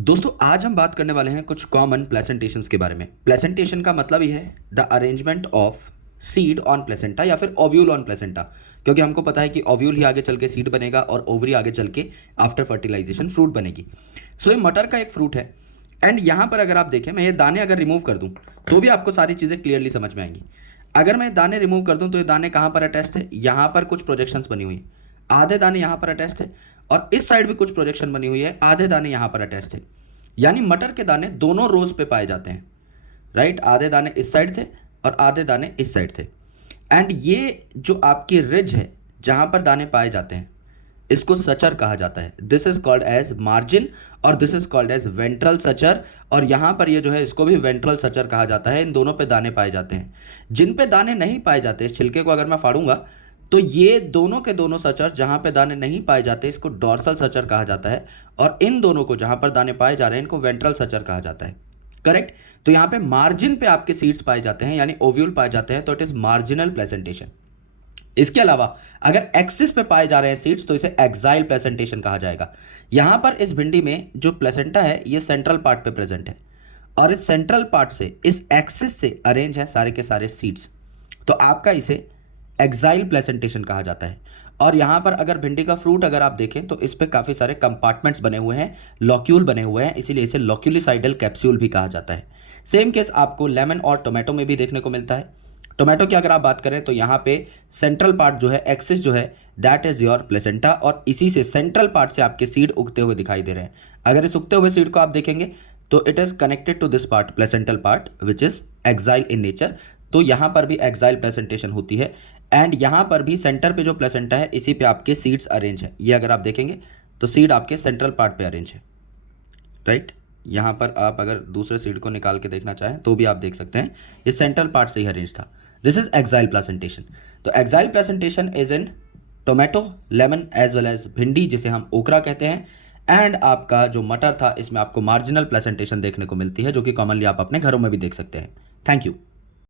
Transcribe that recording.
दोस्तों आज हम बात करने वाले हैं कुछ कॉमन प्लेसेंटेशंस के बारे में। प्लेसेंटेशन का मतलब ही है the arrangement of seed on placenta या फिर ओव्यूल ऑन प्लेसेंटा, क्योंकि हमको पता है कि ओव्यूल ही आगे चल के सीड बनेगा और ओवरी आगे चल के आफ्टर फर्टिलाइजेशन फ्रूट बनेगी। सो ये मटर का एक फ्रूट है एंड यहाँ पर अगर आप देखें, मैं ये दाने अगर रिमूव कर दूँ तो भी आपको सारी चीज़ें क्लियरली समझ में आएंगी। अगर मैं दाने रिमूव कर दूँ तो ये दाने कहाँ पर अटैच थे, यहाँ पर कुछ प्रोजेक्शंस बनी हुई हैं, आधे दाने यहाँ पर अटैच थे और इस साइड भी कुछ प्रोजेक्शन बनी हुई है, आधे दाने यहाँ पर अटैच थे। यानी मटर के दाने दोनों रोज पे पाए जाते हैं, राइट। आधे दाने इस साइड थे और आधे दाने इस साइड थे। एंड ये जो आपकी रिज है जहां पर दाने पाए जाते हैं इसको सचर कहा जाता है। This is called as margin और this is called as ventral suture. और यहाँ पर ये जो है इसको भी वेंट्रल सचर कहा जाता है। इन दोनों पे दाने पाए जाते हैं। जिन पे दाने नहीं पाए जाते, छिलके को अगर मैं फाड़ूंगा तो ये दोनों के दोनों सचर जहाँ पे दाने नहीं पाए जाते इसको डॉर्सल सचर कहा जाता है और इन दोनों को जहाँ पर दाने पाए जा रहे हैं इनको वेंट्रल सचर कहा जाता है। करेक्ट। तो यहाँ पे मार्जिन पे आपके सीड्स पाए जाते हैं यानी ओव्यूल पाए जाते हैं, तो इट इज मार्जिनल प्लेसेंटेशन। इसके अलावा अगर एक्सिस पे पाए जा रहे हैं सीड्स तो इसे एक्साइल प्लेसेंटेशन कहा जाएगा। यहां पर इस भिंडी में जो प्लेसेंटा है ये सेंट्रल पार्ट पे प्रेजेंट है और इस सेंट्रल पार्ट से इस एक्सिस से अरेंज है सारे के सारे सीड्स, तो आपका इसे एक्साइल प्लेसेंटेशन कहा जाता है। और यहां पर अगर भिंडी का फ्रूट अगर आप देखें तो इस पे काफ़ी सारे कंपार्टमेंट्स बने हुए हैं, लॉक्यूल बने हुए हैं, इसीलिए इसे लॉक्यूलिसाइडल कैप्सूल भी कहा जाता है। सेम केस आपको लेमन और टोमेटो में भी देखने को मिलता है। टोमेटो की अगर आप बात करें तो यहाँ पे सेंट्रल पार्ट जो है, एक्सिस जो है, दैट इज योर प्लेसेंटा और इसी से सेंट्रल पार्ट से आपके सीड उगते हुए दिखाई दे रहे हैं। अगर इस उगते हुए सीड को आप देखेंगे तो it is connected to this part, placental part, which is axile in nature. तो यहाँ पर भी एक्साइल प्लेसेंटेशन होती है एंड यहाँ पर भी सेंटर पे जो प्लेसेंटा है इसी पे आपके सीड्स अरेंज है। ये अगर आप देखेंगे तो सीड आपके सेंट्रल पार्ट पे अरेंज है, राइट। यहाँ पर आप अगर दूसरे सीड को निकाल के देखना चाहें तो भी आप देख सकते हैं ये सेंट्रल पार्ट से ही अरेंज था। This is axile placentation. तो axile placentation is in tomato, lemon as well as bhindi जिसे हम ओकरा कहते हैं। एंड आपका जो मटर था इसमें आपको मार्जिनल प्लेसेंटेशन देखने को मिलती है जो कि कॉमनली आप अपने घरों में भी देख सकते हैं। Thank you.